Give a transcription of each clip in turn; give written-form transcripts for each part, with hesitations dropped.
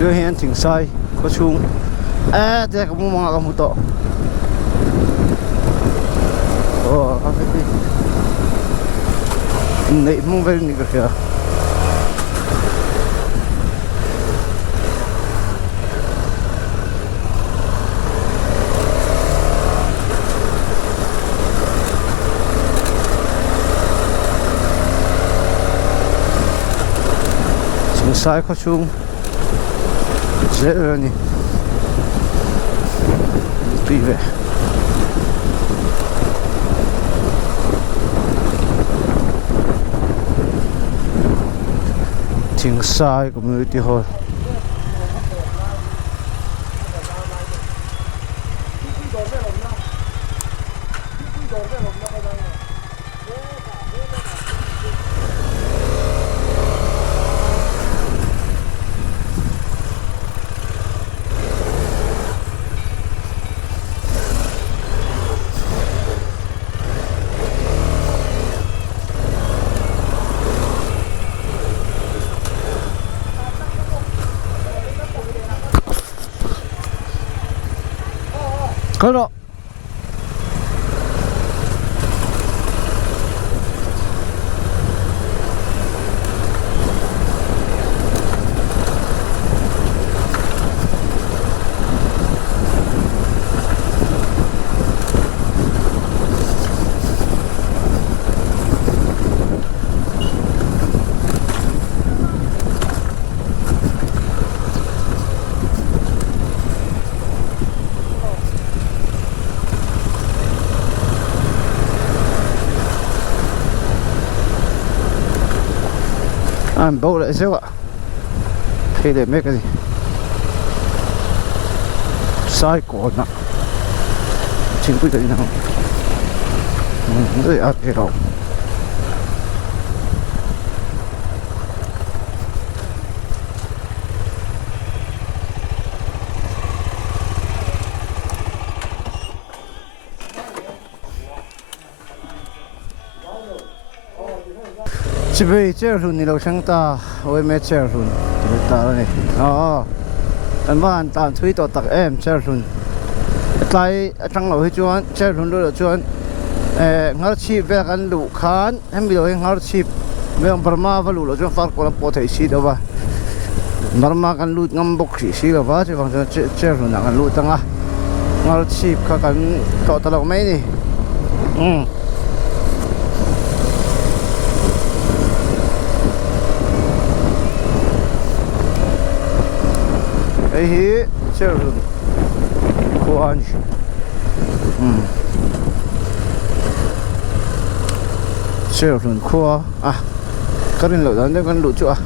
chưa hiện chỉnh sai có chung thế có mua cái một tổ này mua về này cái kia chỉnh sai có chung dễ rồi nhỉ tùy về chỉnh sai community hall có đó anh bố lại xíu ạ khi để mấy cái gì sai cổ nè chính quy định nào người ăn cái đó chỉ vì chơi luôn thì đâu sang ta, ôi mẹ chơi luôn, thì ta này, anh mà anh ta thuê tàu tắc em chơi luôn, tại trong lầu chuan chơi luôn rồi chuan, ngar chip về cái lũ khan, em bây giờ ngar chip, bây giờ Burma và lũ rồi chuan phát còn có thể xí đâu ba, Burma cái lũ ngâm bốc xí đâu ba, chứ bằng chơi luôn là cái lũ tăng à, ngar chip cái tàu tàu lầu mấy đi, ấy chơi luôn khó anh chơi luôn khó à cái này lỗi đó nên con lỗi chỗ à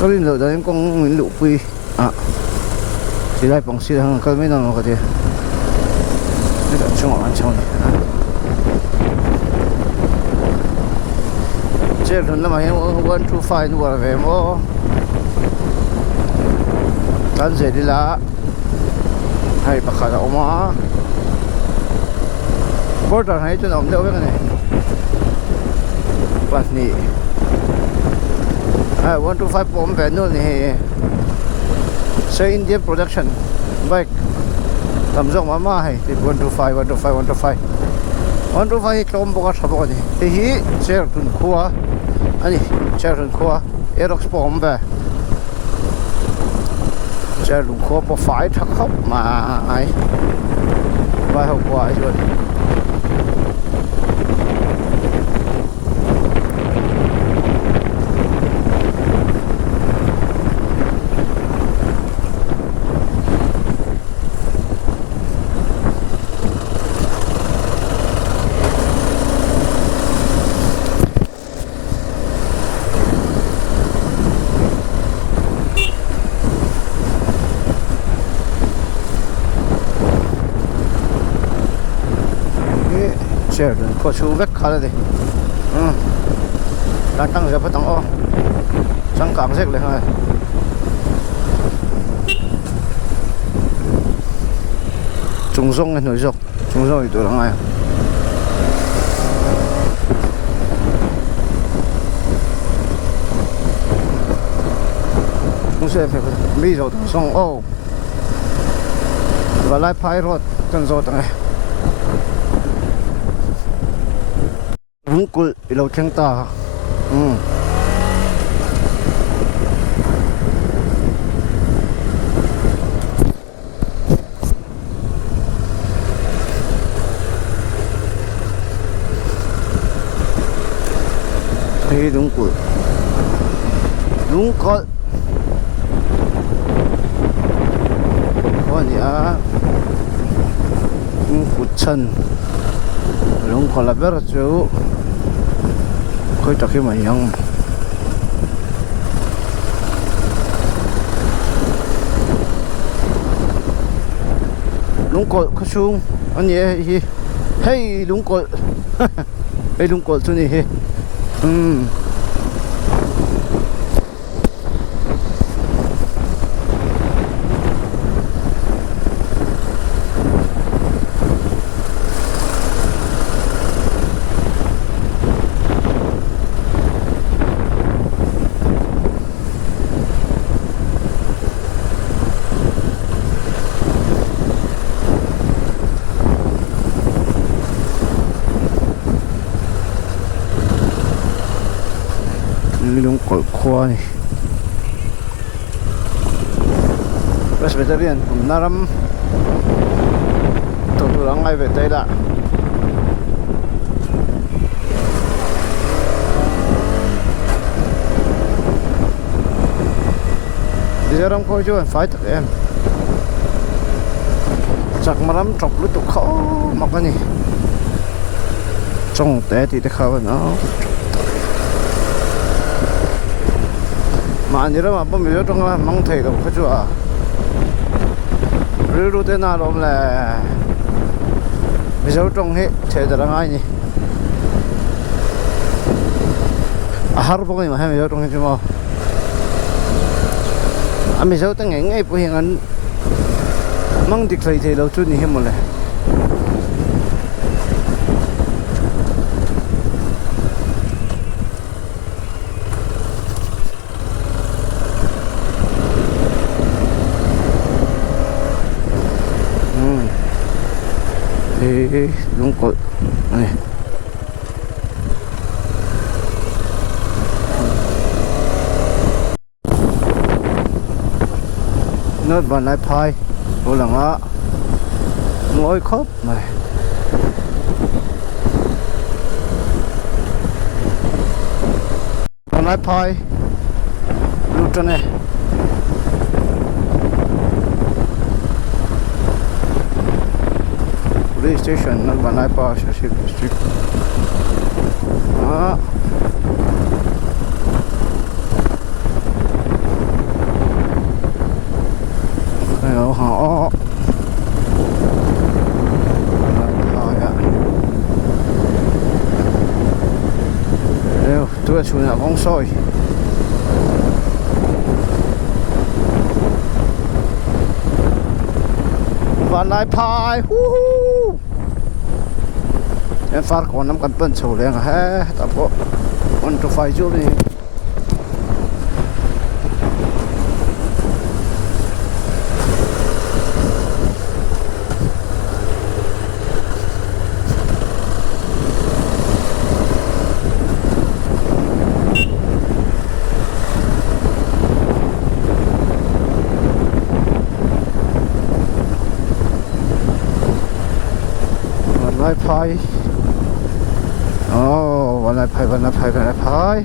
cái này lỗi đó nên con mình lỗi quy à chỉ lại bằng xí hàng cái mấy năm cái gì, cái đó chung ăn chung này, chơi luôn là mà hiện 125 đua về mà, tan dễ đi là, hay bắt khá là ổn border hay chỗ nào cũng được cái này, bắt nị, 125 bom về nữa này. Say Indian production bike tầm rộng mà hay thì 125 trong bộ các bộ này thì hi chơi run khua anh chơi run khua Aerox bom về chơi run khua bộ phải thắc khóc mà ai bài học quả rồi chơi rồi có chú vết khá là gì đang tăng giờ phải tăng ô chẳng cảm giácเลย trung rong này nói dọc trung rong itu orang ai không sẽ phải bây giờ xong ô và lại phai rồi chân rồi này đúng cùi lâu chân ta thế đúng cùi đúng có nhá cụt chân đúng còn là rất là chú khơi cho khi mà nhông đúng cột có xuống anh nhỉ hey đúng cột hey đúng cột xuống đi đúng cột khoa này Presbyterian naram tổ tu lang ngay về tây đã giờ ram coi cho phải thật em chắc mà lắm trọc lúc tụ khó mặc cái này trong té thì để khao nó mà anh nhớ mà bấm video trong là mong thấy đâu có chưa à rồi thế nào đó là video trong hết thấy được ngay nhỉ à har bao nhiêu mà hay video trong hết chứ mà anh video tăng ngay ngay bữa hiện anh mong được thấy đâu chút nhỉ mà lại đúng cột này nó vào lại phai vô là ngã ngồi khớp này vào lại phai lút cho này police station nan banai pa ship district ayo ha ayo tu chu na kong soi banai pai em phát còn nắm cân phân sầu lên hết tập bộ con cho phải chút đi lại phaiวันละพาย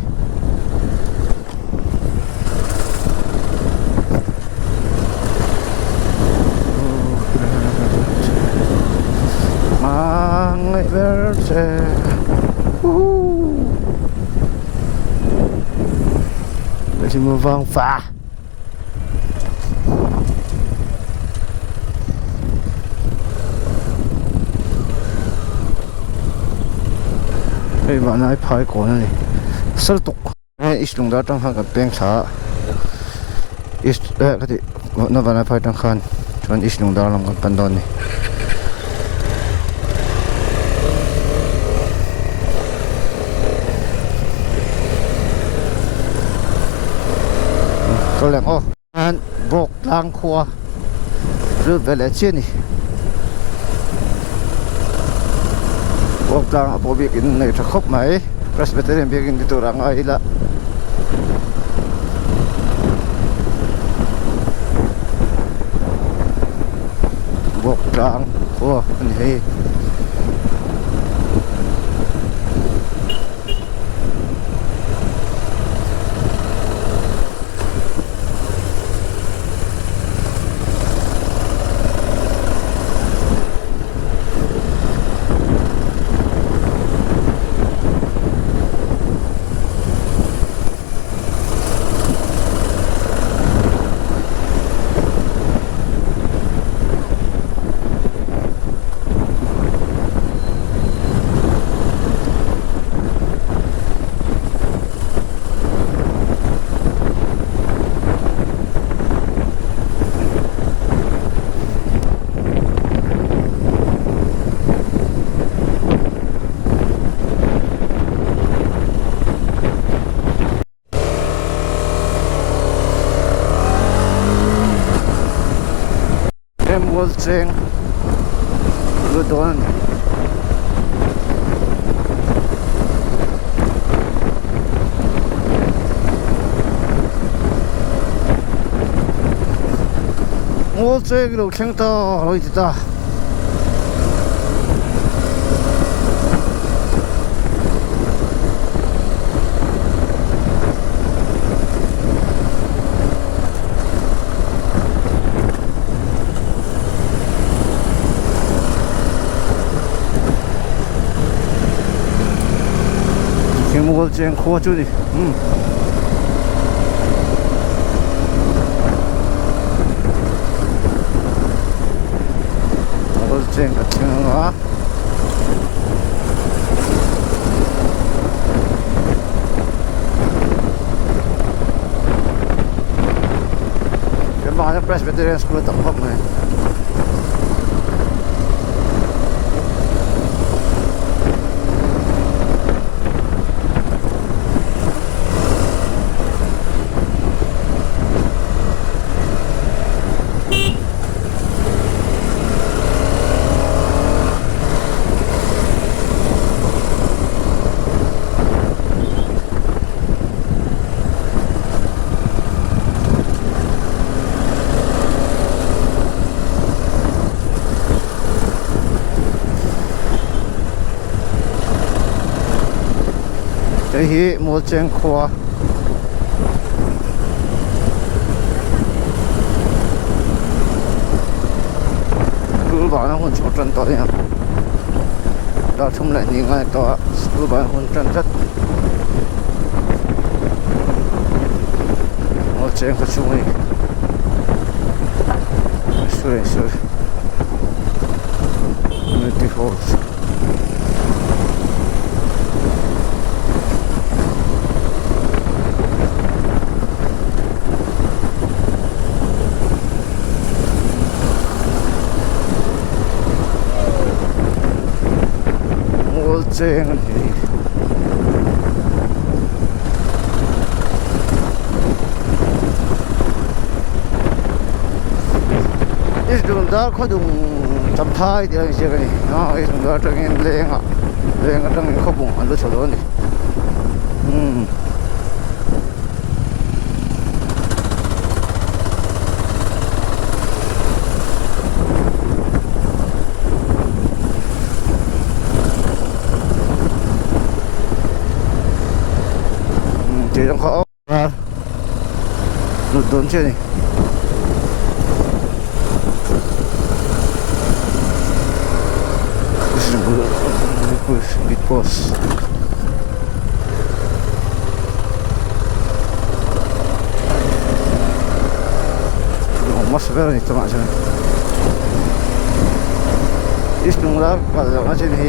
มาไงเบอร์เซ่ไปที่มือฟังฟ้าวันนั้นพายก่อนนี่สรุปอิสลงดาตั้งข้างกับเปียงช้าอิสก็ที่วันนั้นพายตั้งข้างชวนอิสลงดาลงกับปันดอนนี่ ก็แรงอ๋ออันบกทางครัวหรือเวลาเช่นนี้บกทางพอบิกินในทะคบไหมพระสเปเตอร์บิกินที่ตัวรังไอ้ละบกทางครัวนี่Sim, good one. All check lo cheng ta loi ta. Mongol Cheng Kho chu đi. Mongol Cheng cả chừng đó. Cái bao nhiêu Presbyterian School tập hợp này. Cái hi Mongol Cheng Kho. Cứ bảo nó hôn chọn trần to nha. Đó chung lại nhìn ngay to, cứ bảo hôn trần rất. Mongol Cheng Kho chung đi. Sorry. Beautiful. Cheng ni. Is dum da kho dum cham thai dia se ga ni. Is dum da tang lenga tang kho bung an lo cholo ni. Chỉ trong khó lụt đốn chưa này big boss masuk ni cuma macam istimula kalau macam ni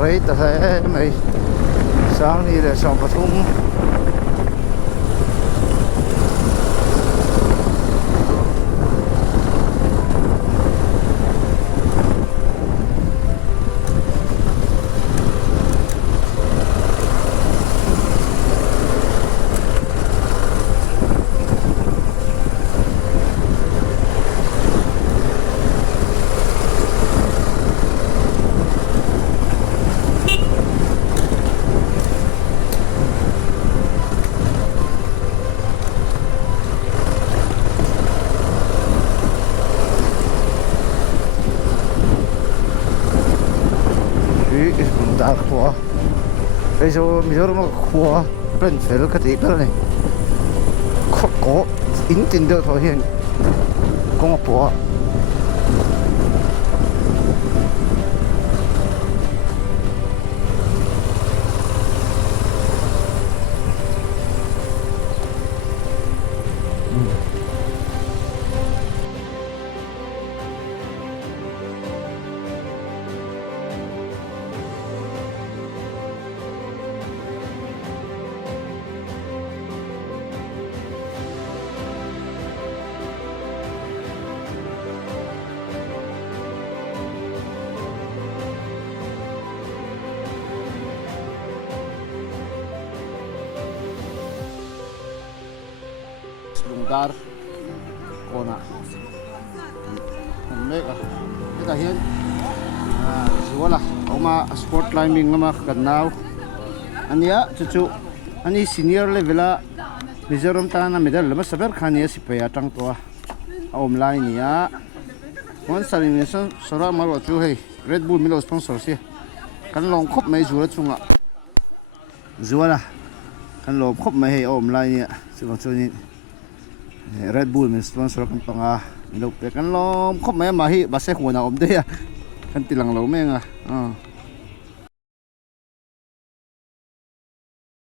rate saya mai sang ni dah sang patung Mizoram nó khua bên phải nó cái gì đó này có in tiền được thôi hiện có một bộ Lungdar kona mega kita hian zuala oma sport climbing lama kanau ania chuchu ani senior levela Mizoram ta na medal lama saber khania sipaya tang to om lai nia one celebration sora maro chu hei Red Bull Milo sponsor si kan long khop mai zula chunga zuala kan long khop mai hei om lai nia chu chu ni Red Bull min sponsor kan panga lo pe kan lom khop mai ma hi ba se khuna om de ya kan tilang lo menga